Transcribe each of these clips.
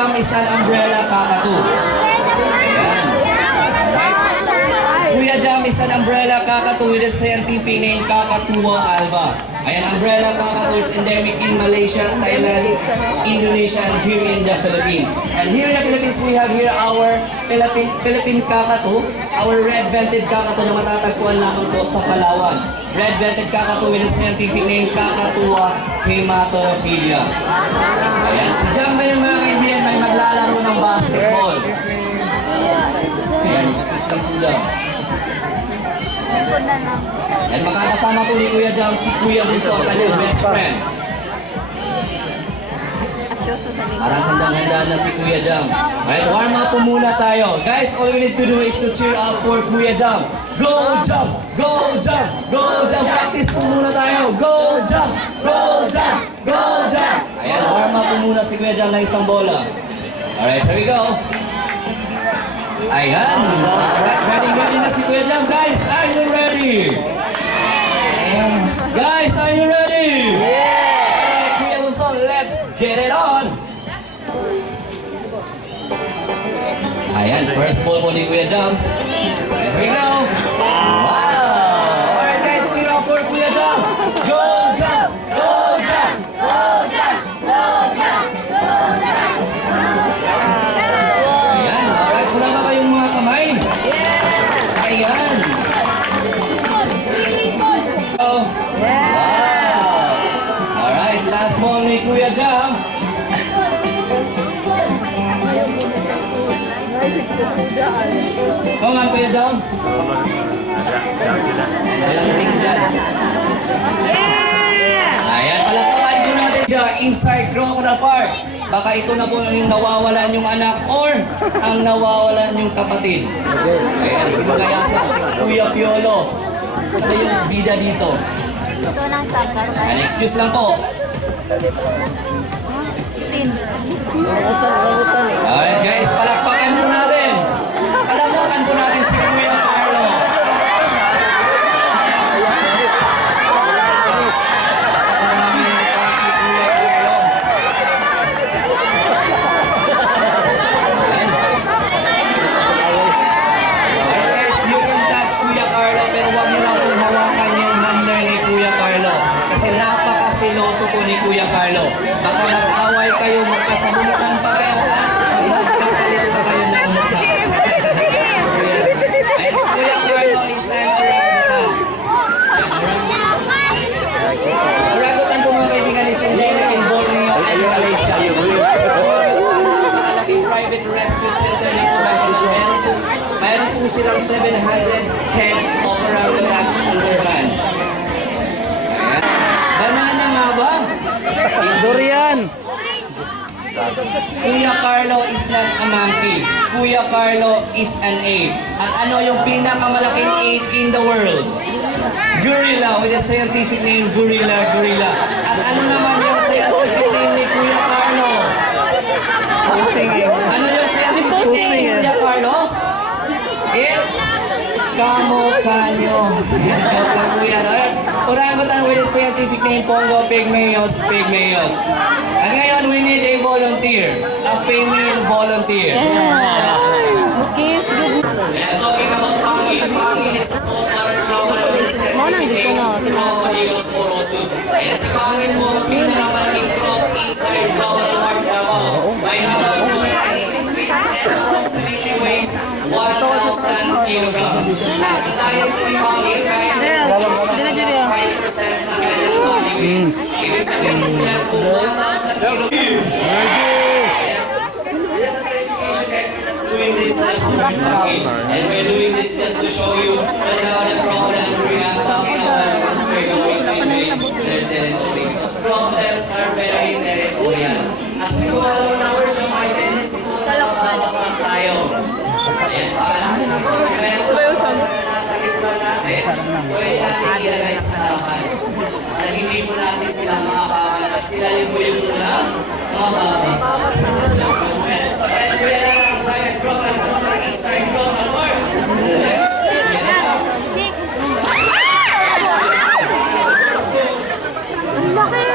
Jam is an umbrella kakatu. Ayan. Kuya Jam is an umbrella kakatu with a scientific name Kakatua alba. Ayan, umbrella kakatu is endemic in Malaysia, Thailand, Indonesia, and here in the Philippines. And here in the Philippines, we have here our Philippine kakatu, our red-vented kakatu na matatagpuan lamang po sa Palawan. Red-vented kakatu with a scientific name Kakatua hematorophilia. Ayan, si Jam ngayon mga kaibigan ay maglalaro ng basketball. Ayan, excuse me po lang. At makakasama po ni Kuya Jam si Kuya Bunso, ang kanyang best friend. Parang handang-handa na si Kuya Jam. Alright, warm up po muna tayo. Guys, all we need to do is to cheer up for Kuya Jam. Go Jam! Go Jam! Go Jam! Practice po muna tayo. Go Jam! Go Jam! Go Jam! Ayan, warm up po muna si Kuya Jam ng isang bola. Alright, here we go. Ayan. Alright, ready na si Kuya Jam. Guys, are you ready? Yes. Guys, are you ready? Yeah! Kuya Bunso, let's get it on. Ayan, first ball po ni Kuya Jam. Here we go. Wow! Alright guys, cheer up for Kuya Jam. Go Jam! Go Jam! Go Jam! Go Jam! Go Jam! Ayan, alright. Wala ba kayong mga kamay? Ayan. Oh. Wow! Alright, last ball ni Kuya Jam. Oo nga, Kuya Jam. Walang ring dyan. Ayan, palakpakan ko natin dyan, inside Crocodile Park. Baka ito na po yung nawawalan yung anak or ang nawawalan yung kapatid. Ayan, simulaya siya si Kuya Piolo. Ito yung bida dito. Ayan, excuse lang po. Alright guys, palakpakan po natin. Palakpakan po natin si Kuya Carlo. Alright guys, you can touch Kuya Carlo pero huwag niyo lang pong hawakan yung handler ni Kuya Carlo. Kasi napakasiloso po ni Kuya Carlo. Baka mag-away kayo, magkasabunutan pa kayo, ha? Magkakalit pa kayo ng mukha. Ay, Kuya Carlo is an orangutan. Orangutan po mga kaibigan is endemic in Borneo and Malaysia. Napakalaking private rescue center nito dahil meron po silang 700 heads of orangutan under hands. Banana nga ba? Durian! Kuya Carlo is not a monkey. Kuya Carlo is an ape. At ano yung pinakamalaking ape in the world? Gorilla, with a scientific name, gorilla. At ano naman yung scientific name ni Kuya Carlo? Ano yung scientific name ni Kuya Carlo? It's Camocanyo. Joke lang po yan. Orangutan with a scientific name, Pongo pygmaeus. At ngayon, we need a volunteer. A female volunteer. And talking about pangin is a saltwater crocodile with a scientific name, Crocodylus porosus. And si pangin mo, pinakamalaking crop inside Crocodile Park Davao. May haba po siya 18 feet and approximately weighs 1,000 kilogram. At ang tayo po ni pangin, kaya 5% na kanyang body weight. Ibig sabihin po yan po 1,000 kilogram. Doing this just to learn pangin. And we're doing this just to show you that how the crocodile will react talking about once we're going to invade their territory. Because crocodiles are very territorial. As we go along our show, my tendency po na nababasak tayo. Ayan, kaya kung nasa gitna natin, pwede natin ilagay sa harapan. Para hindi po natin sila makapakan at sila rin po yung unang mababasak. Alright, we are now giant crocodile counter inside Crocodile Park. Let's get it out. Ang laki!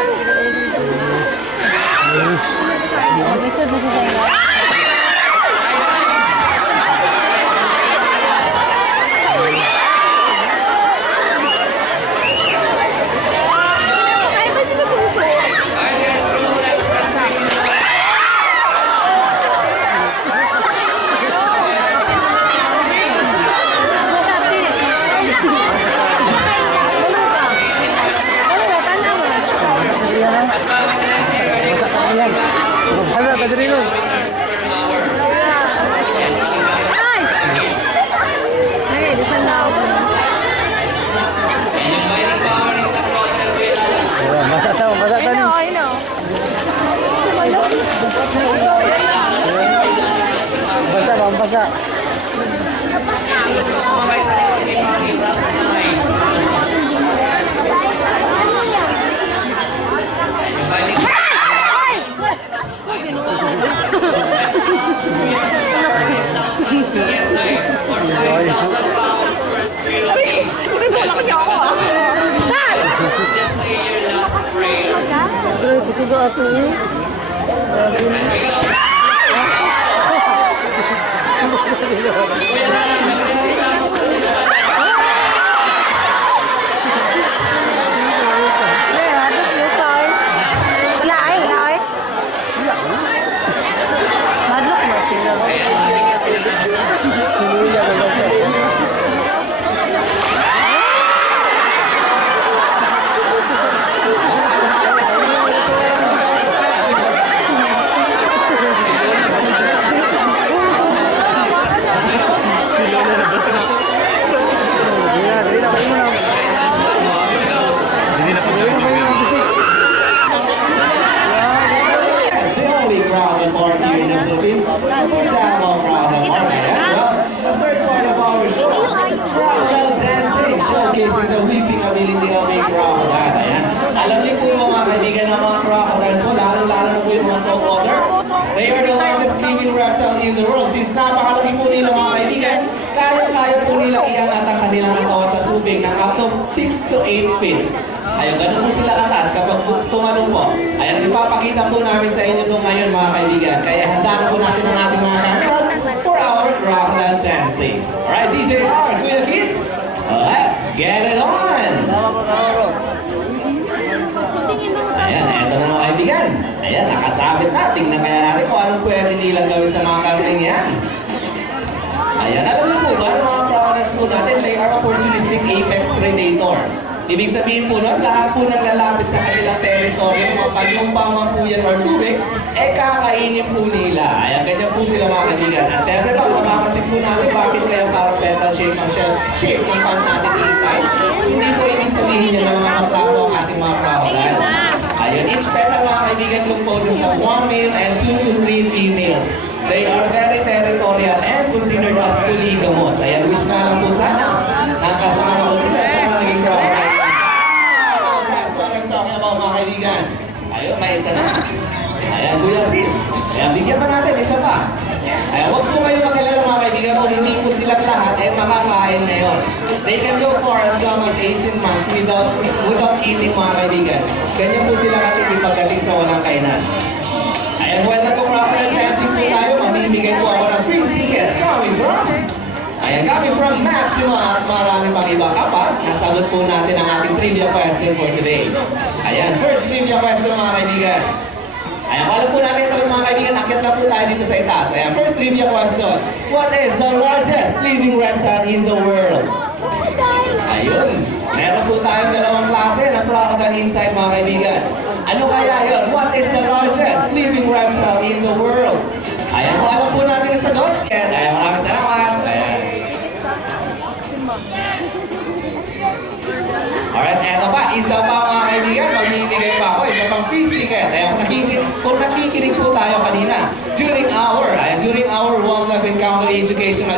Ayan. Basa, Padrino. Kilometers per hour. Ay! Ay, listen now. And yung fighting power ng isang crocodile ko yun. Ayan, basa tayo, basa I tayo. know, I know. Basa, basa. Gusto sumakay sa likod may pangin, taas ang kamay. Yung fighting PSI or 5,000 pounds per square of inch. Just say your last prayer. Aduh, kusuga ako eh. And we go. Kuya Nana, nagre-reklamo sa kanila. Yeah, that's your time. Lại, lại. Madlock na sila. Ayan, hindi ka sila nagasa. Sinuya na basa. Dili na, kayo mo na. As the only crowd of art here in the Philippines, Mindanao Crowd of Art. Well, the third part of our show, Crocodile Dancing, showcasing the weeping ability of a crocodile. Ayan. Alam niyo po mga kaibigan ng mga crocodiles po, lalo-lalo na po yung mga saltwater. They are the largest living reptile in the world. Since napakalaki po nila mga kaibigan, kaya-kaya po nila iangat ang kanilang katawan sa tubig ng up to 6 to 8 feet. Ayun, ganun po sila kataas kapag tumalong po. Ayan, ipapakita po namin sa inyo ito ngayon mga kaibigan. Kaya handa na po natin ang ating mga cameras for our crocodile dancing. Alright, DJ R, Kuya Kid, let's get it on! Ayan, eto na mga kaibigan. Ayan, nakasabit na. Tingnan kaya natin kung anong pwede nilang gawin sa mga kamering yan. Ayan, alam niyo po ba, mga crocodiles po natin, they are opportunistic apex predator. Ibig sabihin po nun, lahat po naglalapit sa kanilang teritoryo, mapaglumpang po yan or tubig, kakainin po nila. Ayan, ganyan po sila mga kaibigan. At syempre pa, mapapansin po namin bakit kaya parang petal shape ang shell shape ng pan natin inside. Hindi po ibig sabihin yan ng mga maklabo ang ating mga crocodiles. Ayun, each petal mga kaibigan composes of 1 male and 2 to 3 females. They are very territorial and considered as polygamous. Ayan, wish na lang po sana nakasama ko dito sa mga naging crocodile. That's what I'm talking about mga kaibigan. Ayun, may isa na. Ayan, Kuya Chris. Ayan, bigyan pa natin, isa pa. Ayan, huwag po kayo makilala mga kaibigan kung hindi po silang lahat ay makakain ngayon. They can go for as long as 18 months without eating mga kaibigan. Ganyan po sila katipid pagdating sa walang kainan. Ayan, well, nag-crocodile dancing po tayo. Mamimigay po ako ng free ticket coming from Maxima at marami pang iba kapag nasagot po natin ang ating trivia question for today. Ayan, first trivia question mga kaibigan. Ayan, alam po natin sa mga kaibigan, akyat lang po tayo dito sa itaas. Ayan, first trivia question. What is the largest living reptile in the world? Ayun, meron po tayong dalawang klase ng crocodile inside mga kaibigan. Ano kaya yun? What is the largest living reptile in the world? Ayan, kung alam po natin ang sagot. Ayan, maraming salamat. Ayan. Alright, eto pa, isa pa mga kaibigan, magbibigay pa ako, isa pang free ticket. Ayan, kung nakikinig po tayo kanina, during our Wildlife Encounter Educational